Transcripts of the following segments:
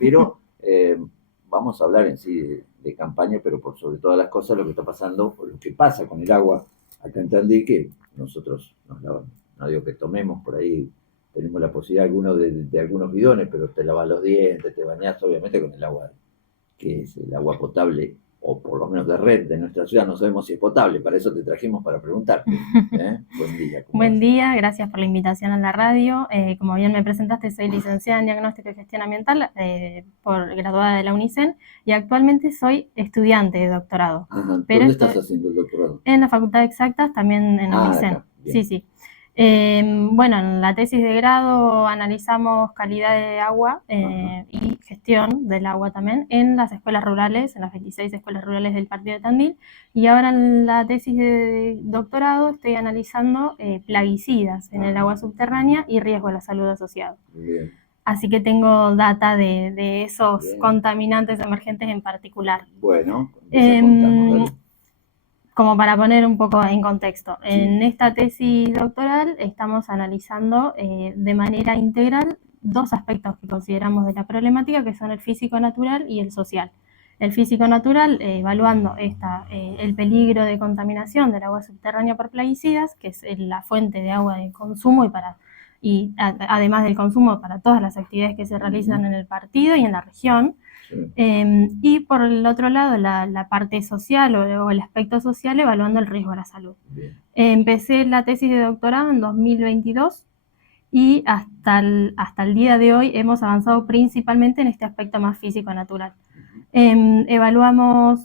Pero vamos a hablar en sí de campaña, pero por sobre todas las cosas lo que está pasando, o lo que pasa con el agua acá en Tandil, que nosotros no digo que tomemos por ahí, tenemos la posibilidad de algunos bidones, pero te lavas los dientes, te bañas obviamente con el agua que es el agua potable, o por lo menos de red de nuestra ciudad, no sabemos si es potable, para eso te trajimos para preguntarte. Buen día, ¿cómo Buen vas? día, gracias por la invitación a la radio. Como bien me presentaste, soy licenciada en Diagnóstico y Gestión Ambiental, graduada de la UNICEN, y actualmente soy estudiante de doctorado. Ajá. Pero ¿Dónde estás estoy haciendo el doctorado? en la Facultad de Exactas, también en la Ah, UNICEN. acá, Sí, bien. sí. Bueno, en la tesis de grado analizamos calidad de agua Ajá. y gestión del agua también en las escuelas rurales, en las 26 escuelas rurales del partido de Tandil. Y ahora en la tesis de doctorado estoy analizando plaguicidas en el agua subterránea y riesgo a la salud asociado. Bien, Así que tengo data de esos bien. contaminantes emergentes en particular. Bueno, empieza a contarnos, Eh, dale. Como para poner un poco en contexto, Sí. en esta tesis doctoral estamos analizando de manera integral dos aspectos que consideramos de la problemática, que son el físico-natural y el social. El físico-natural, evaluando el peligro de contaminación del agua subterránea por plaguicidas, que es la fuente de agua de consumo además del consumo para todas las actividades que se realizan en el partido y en la región. Sí. Y por el otro lado, la parte social o el aspecto social, evaluando el riesgo a la salud. Bien. Empecé la tesis de doctorado en 2022 y hasta el día de hoy hemos avanzado principalmente en este aspecto más físico-natural.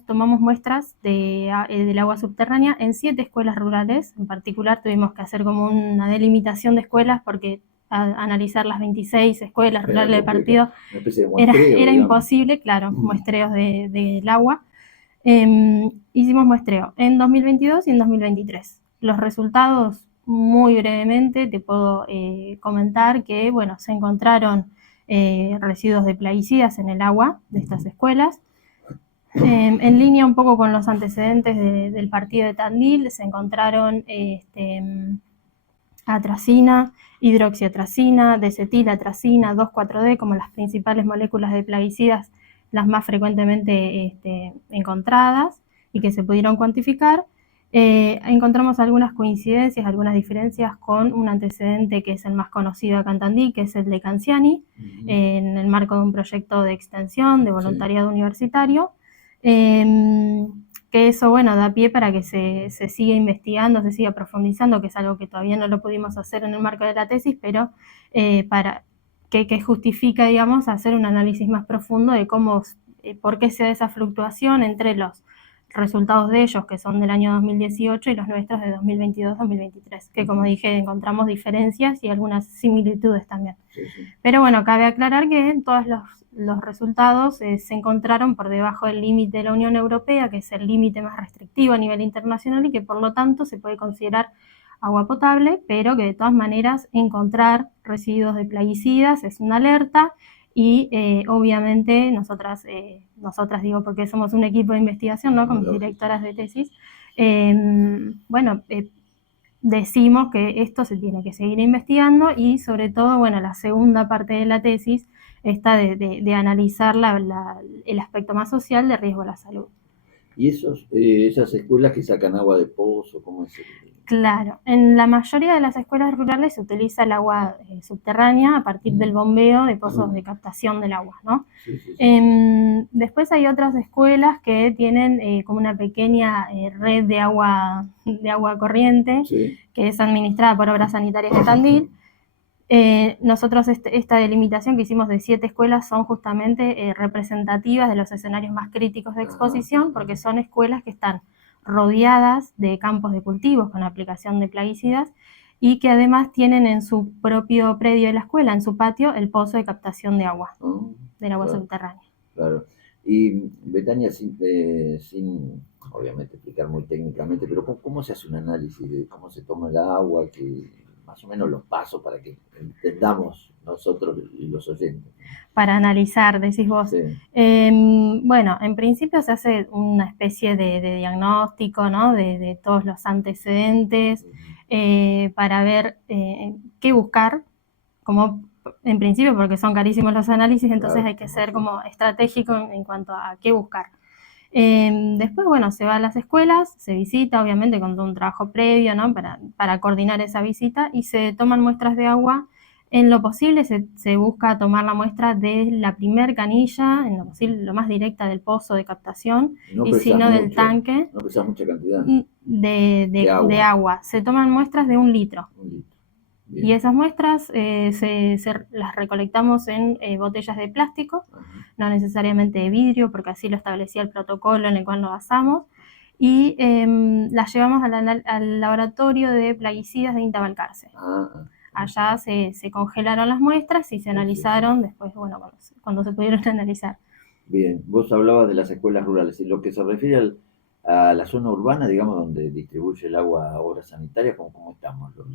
Tomamos muestras del agua subterránea en 7 escuelas rurales. En particular tuvimos que hacer como una delimitación de escuelas porque analizar las 26 escuelas Era rurales del complicado. partido Una especie de era, muestreo, era digamos. imposible, claro, muestreos del agua. Hicimos muestreo en 2022 y en 2023. Los resultados, muy brevemente, te puedo comentar que, bueno, se encontraron residuos de plaguicidas en el agua de estas escuelas. En línea un poco con los antecedentes del partido de Tandil, se encontraron atracina, hidroxiatracina, desetilatracina, 2,4-D como las principales moléculas de plaguicidas, las más frecuentemente encontradas y que se pudieron cuantificar. Encontramos algunas coincidencias, algunas diferencias con un antecedente que es el más conocido acá en Tandil, que es el de Canciani, en el marco de un proyecto de extensión, de voluntariado universitario. Que eso, bueno, da pie para que se siga investigando, se siga profundizando, que es algo que todavía no lo pudimos hacer en el marco de la tesis, pero para que justifica, digamos, hacer un análisis más profundo de por qué se da esa fluctuación entre los resultados de ellos, que son del año 2018, y los nuestros de 2022-2023, que como dije, encontramos diferencias y algunas similitudes también. Sí, sí. Pero bueno, cabe aclarar que todos los resultados se encontraron por debajo del límite de la Unión Europea, que es el límite más restrictivo a nivel internacional y que por lo tanto se puede considerar agua potable, pero que de todas maneras encontrar residuos de plaguicidas es una alerta y obviamente nosotras digo porque somos un equipo de investigación, ¿no? Con mis directoras de tesis, bueno, decimos que esto se tiene que seguir investigando y sobre todo, bueno, la segunda parte de la tesis está de analizar el aspecto más social de riesgo a la salud. ¿Y esas escuelas que sacan agua de pozo, cómo es? Claro, en la mayoría de las escuelas rurales se utiliza el agua subterránea a partir del bombeo de pozos de captación del agua, ¿no? Sí, sí, sí. Después hay otras escuelas que tienen como una pequeña red de agua corriente, Sí. que es administrada por Obras Sanitarias de Tandil. Nosotros esta delimitación que hicimos de 7 escuelas son justamente representativas de los escenarios más críticos de exposición, porque son escuelas que están rodeadas de campos de cultivos con aplicación de plaguicidas y que además tienen en su propio predio de la escuela, en su patio, el pozo de captación de agua, del agua Claro, subterránea. claro. Y Betania, sin obviamente explicar muy técnicamente, pero ¿cómo se hace un análisis de cómo se toma el agua, que más o menos los pasos para que entendamos nosotros y los oyentes? Para analizar, decís vos. Sí. Bueno, en principio se hace una especie de diagnóstico, ¿no? De todos los antecedentes para ver qué buscar, como en principio porque son carísimos los análisis, entonces Claro, hay que ser imagino. como estratégico en cuanto a qué buscar. Después, bueno, se va a las escuelas, se visita, obviamente, con todo un trabajo previo, ¿no? Para coordinar esa visita y se toman muestras de agua. En lo posible se busca tomar la muestra de la primer canilla, en lo posible lo más directa del pozo de captación, No y si pesas no del mucho, tanque no pesas mucha cantidad de de agua, agua. Se toman muestras de 1 litro. 1 litro. Y Bien. esas muestras las recolectamos en botellas de plástico, Ajá. no necesariamente de vidrio, porque así lo establecía el protocolo en el cual lo basamos, y las llevamos al laboratorio de plaguicidas de INTA Balcarce. Ah, ah, Allá se congelaron las muestras y se sí, sí, sí. analizaron después, bueno, cuando se pudieron analizar. Bien, vos hablabas de las escuelas rurales y lo que se refiere a la zona urbana, digamos, donde distribuye el agua a obras sanitarias, ¿cómo estamos los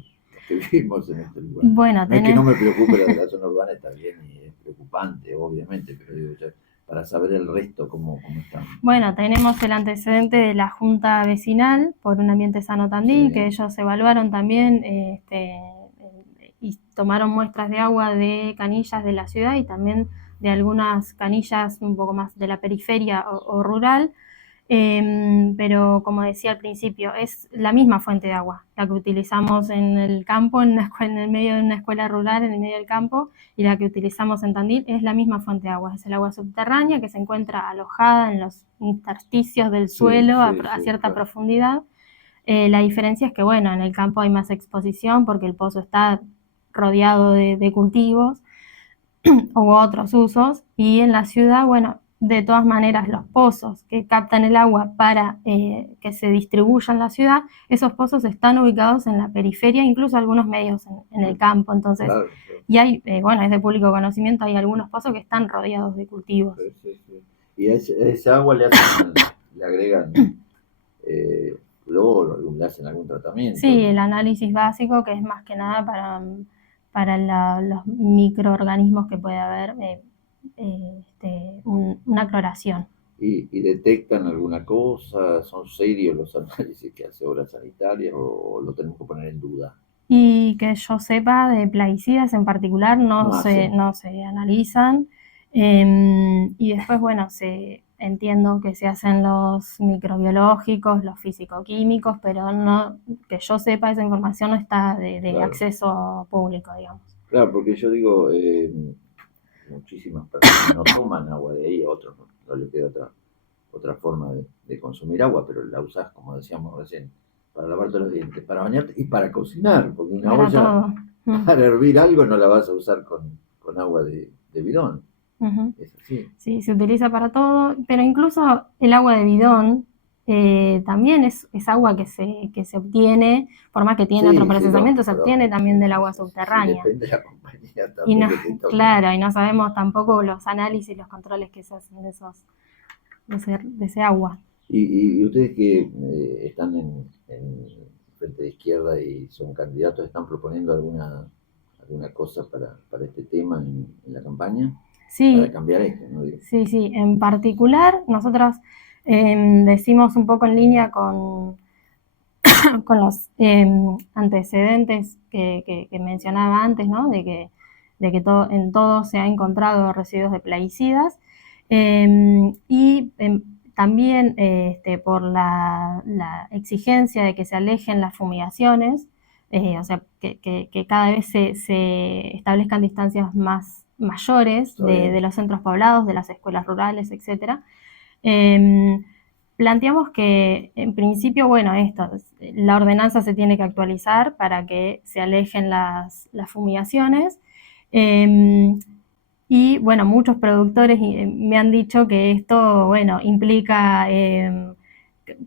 que vivimos en este lugar? Bueno, No es que no me preocupe lo de la zona urbana, está bien y es preocupante, obviamente, pero digo, para saber el resto, ¿cómo estamos? Bueno, tenemos el antecedente de la Junta Vecinal por un ambiente sano Tandil, Sí. que ellos evaluaron también y tomaron muestras de agua de canillas de la ciudad y también de algunas canillas un poco más de la periferia o rural. Pero como decía al principio, es la misma fuente de agua, la que utilizamos en el campo, en el medio de una escuela rural, en el medio del campo, y la que utilizamos en Tandil es la misma fuente de agua, es el agua subterránea que se encuentra alojada en los intersticios del Sí, suelo sí, a sí, cierta claro. profundidad. La diferencia es que, bueno, en el campo hay más exposición porque el pozo está rodeado de cultivos u otros usos, y en la ciudad, bueno, de todas maneras los pozos que captan el agua para que se distribuya en la ciudad, esos pozos están ubicados en la periferia, incluso algunos medios en el campo, entonces, Claro, claro. y hay, bueno, es de público conocimiento, hay algunos pozos que están rodeados de cultivos. Sí, sí, sí. Y a esa agua le agregan cloro, le hacen algún tratamiento. Sí, el análisis básico, que es más que nada para los microorganismos que puede haber, una cloración. Y detectan alguna cosa, son serios los análisis que hace Obras Sanitarias o lo tenemos que poner en duda. Y que yo sepa de plaguicidas en particular No hacen. no se analizan. Y después, bueno, entiendo que se hacen los microbiológicos, los fisicoquímicos, pero no, que yo sepa, esa información no está de Claro, acceso público, digamos. claro, porque yo digo, muchísimas personas no toman agua de ahí, a otros no les queda otra forma de consumir agua, pero la usás, como decíamos recién, para lavarte los dientes, para bañarte y para cocinar, porque una Para olla todo. para hervir algo no la vas a usar con agua de bidón. Uh-huh. Es así. Sí, se utiliza para todo, pero incluso el agua de bidón también es agua que se obtiene, por más que tiene otro Sí, sí, procesamiento, lógico, se obtiene lógico. Sí, también del sí, agua sí, sí, sí, subterránea. depende de la compañía Y también no, que te toque. claro, y no sabemos tampoco los análisis, los controles que se hacen de ese agua. Y ustedes que están en frente de izquierda y son candidatos, ¿están proponiendo alguna cosa para este tema en la campaña? Para Sí, cambiar esto, ¿no? Digo. sí, sí. En particular, nosotros decimos un poco en línea con los antecedentes que mencionaba antes, ¿no? De que en todo se ha encontrado residuos de plaguicidas. Y también por la exigencia de que se alejen las fumigaciones, o sea, que cada vez se establezcan distancias mayores de los centros poblados, de las escuelas rurales, etcétera. Planteamos que en principio, bueno, la ordenanza se tiene que actualizar para que se alejen las fumigaciones. Y bueno, muchos productores me han dicho que esto, bueno, implica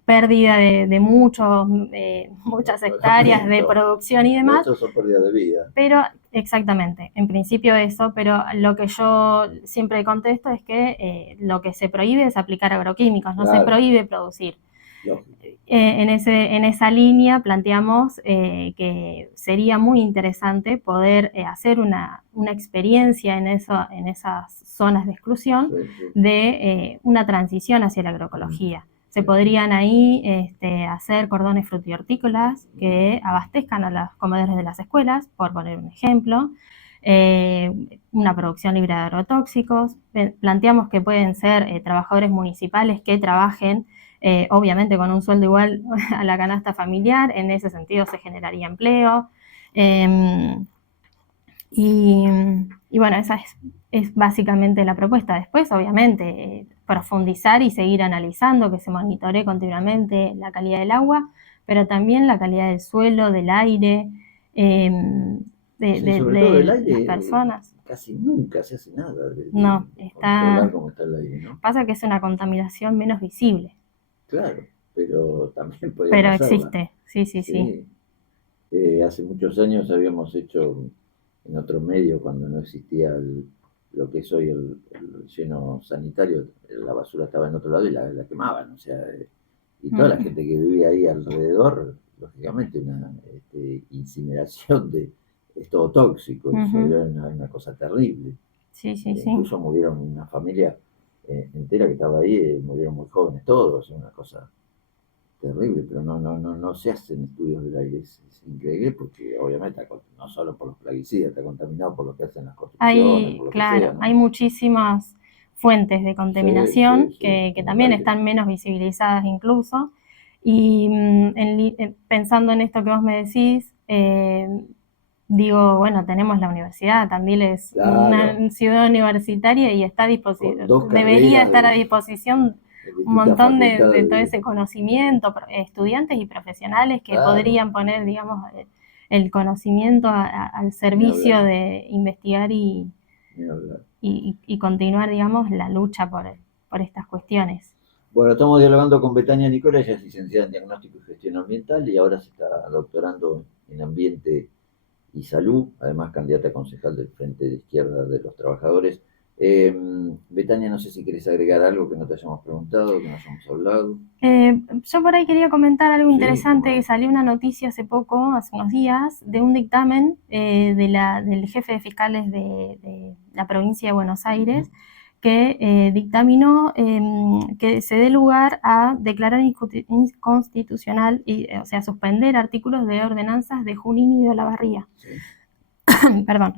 pérdida de muchas hectáreas de producción y Lo demás, otro son pérdidas de vida. pero exactamente, en principio eso, pero lo que yo siempre contesto es que lo que se prohíbe es aplicar agroquímicos, no se Claro, prohíbe producir. lógico. En esa línea planteamos que sería muy interesante poder hacer una experiencia en esas zonas de exclusión Sí, sí. de una transición hacia la agroecología. Se Sí, podrían ahí hacer cordones frutihortícolas que abastezcan a los comedores de las escuelas, por poner un ejemplo. una producción libre de agrotóxicos. Planteamos que pueden ser trabajadores municipales que trabajen obviamente con un sueldo igual a la canasta familiar, en ese sentido se generaría empleo. Y bueno, esa es básicamente la propuesta. Después, obviamente, profundizar y seguir analizando, que se monitoree continuamente la calidad del agua, pero también la calidad del suelo, del aire, Sí, sobre todo el de las aire, personas. casi nunca se hace nada No, de controlar cómo está el aire, ¿no? pasa que es una contaminación menos visible, Claro, pero también podían pero hacerla. existe, sí, sí, sí. Sí. Hace muchos años habíamos hecho en otro medio, cuando no existía lo que es hoy el relleno sanitario, la basura estaba en otro lado y la quemaban, o sea, y toda la gente que vivía ahí alrededor, lógicamente una incineración es todo tóxico, eso era una cosa terrible. Sí, sí, sí. Incluso murieron una familia entera que estaba ahí, murieron muy jóvenes todos, una cosa terrible, pero no se hacen estudios del aire, es increíble porque obviamente no solo por los plaguicidas, está contaminado por lo que hacen las construcciones, por lo que sea, Claro, ¿no? hay muchísimas fuentes de Sí, sí, contaminación sí, que en el también aire. están menos visibilizadas incluso. Y pensando en esto que vos me decís, digo, bueno, tenemos la universidad, Tandil es Claro, una ciudad universitaria y con dos debería carreras estar a disposición de un distintas montón de facultades. todo ese conocimiento, estudiantes y profesionales que Claro, podrían poner, digamos, el conocimiento al ni servicio hablar, de investigar ni hablar. y continuar, digamos, la lucha por estas cuestiones. Bueno, estamos dialogando con Betania Nicola, ella es licenciada en Diagnóstico y Gestión Ambiental y ahora se está doctorando en Ambiente y Salud, además candidata a concejal del Frente de Izquierda de los Trabajadores. Betania, no sé si querés agregar algo que no te hayamos preguntado, que no hayamos hablado. Yo por ahí quería comentar algo Sí, cómo interesante, que no. salió una noticia hace poco, hace unos días, de un dictamen del jefe de fiscales de la provincia de Buenos Aires, que dictaminó que se dé lugar a declarar inconstitucional, o sea, suspender artículos de ordenanzas de Junín y de Olavarría. Sí. Perdón,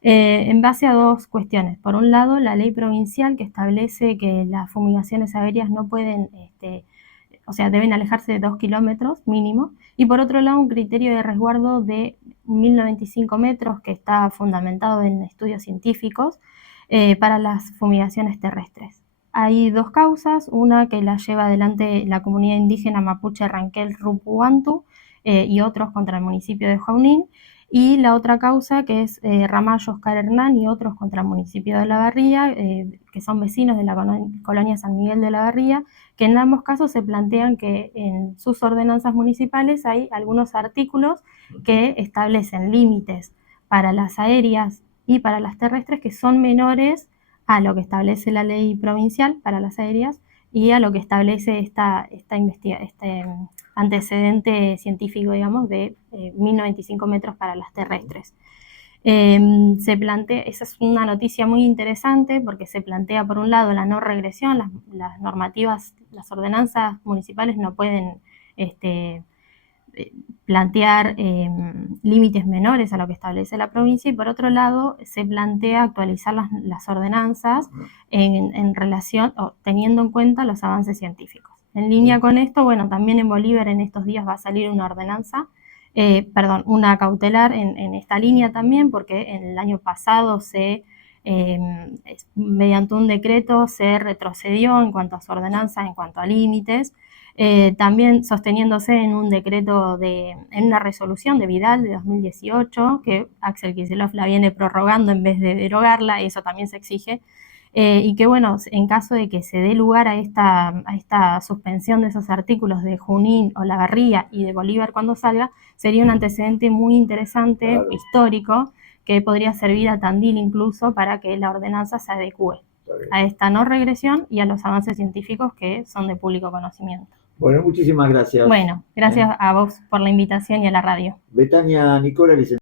en base a dos cuestiones. Por un lado, la ley provincial que establece que las fumigaciones aéreas no pueden, o sea, deben alejarse de 2 kilómetros mínimo. Y por otro lado, un criterio de resguardo de 1095 metros que está fundamentado en estudios científicos para las fumigaciones terrestres. Hay dos causas, una que la lleva adelante la comunidad indígena mapuche Ranquel Rupuantu y otros contra el municipio de Junín, y la otra causa que es Ramallo Oscar Hernán y otros contra el municipio de La Barría, que son vecinos de la colonia San Miguel de La Barría, que en ambos casos se plantean que en sus ordenanzas municipales hay algunos artículos que establecen límites para las aéreas y para las terrestres que son menores a lo que establece la ley provincial para las aéreas y a lo que establece este antecedente científico, digamos, de 1095 metros para las terrestres. Se plantea, esa es una noticia muy interesante porque se plantea por un lado la no regresión, las normativas, las ordenanzas municipales no pueden plantear límites menores a lo que establece la provincia y por otro lado se plantea actualizar las ordenanzas en relación o teniendo en cuenta los avances científicos. En línea con esto, bueno, también en Bolívar en estos días va a salir una ordenanza, una cautelar en esta línea también, porque en el año pasado mediante un decreto se retrocedió en cuanto a su ordenanza, en cuanto a límites, también sosteniéndose en un decreto, en una resolución de Vidal de 2018, que Axel Kicillof la viene prorrogando en vez de derogarla, eso también se exige, y que bueno, en caso de que se dé lugar a esta suspensión de esos artículos de Junín, Olavarría y de Bolívar cuando salga, sería un antecedente muy interesante, claro, histórico, que podría servir a Tandil incluso para que la ordenanza se adecue a esta no regresión y a los avances científicos que son de público conocimiento. Bueno, muchísimas gracias. Bueno, gracias a vos por la invitación y a la radio. Betania Nicola,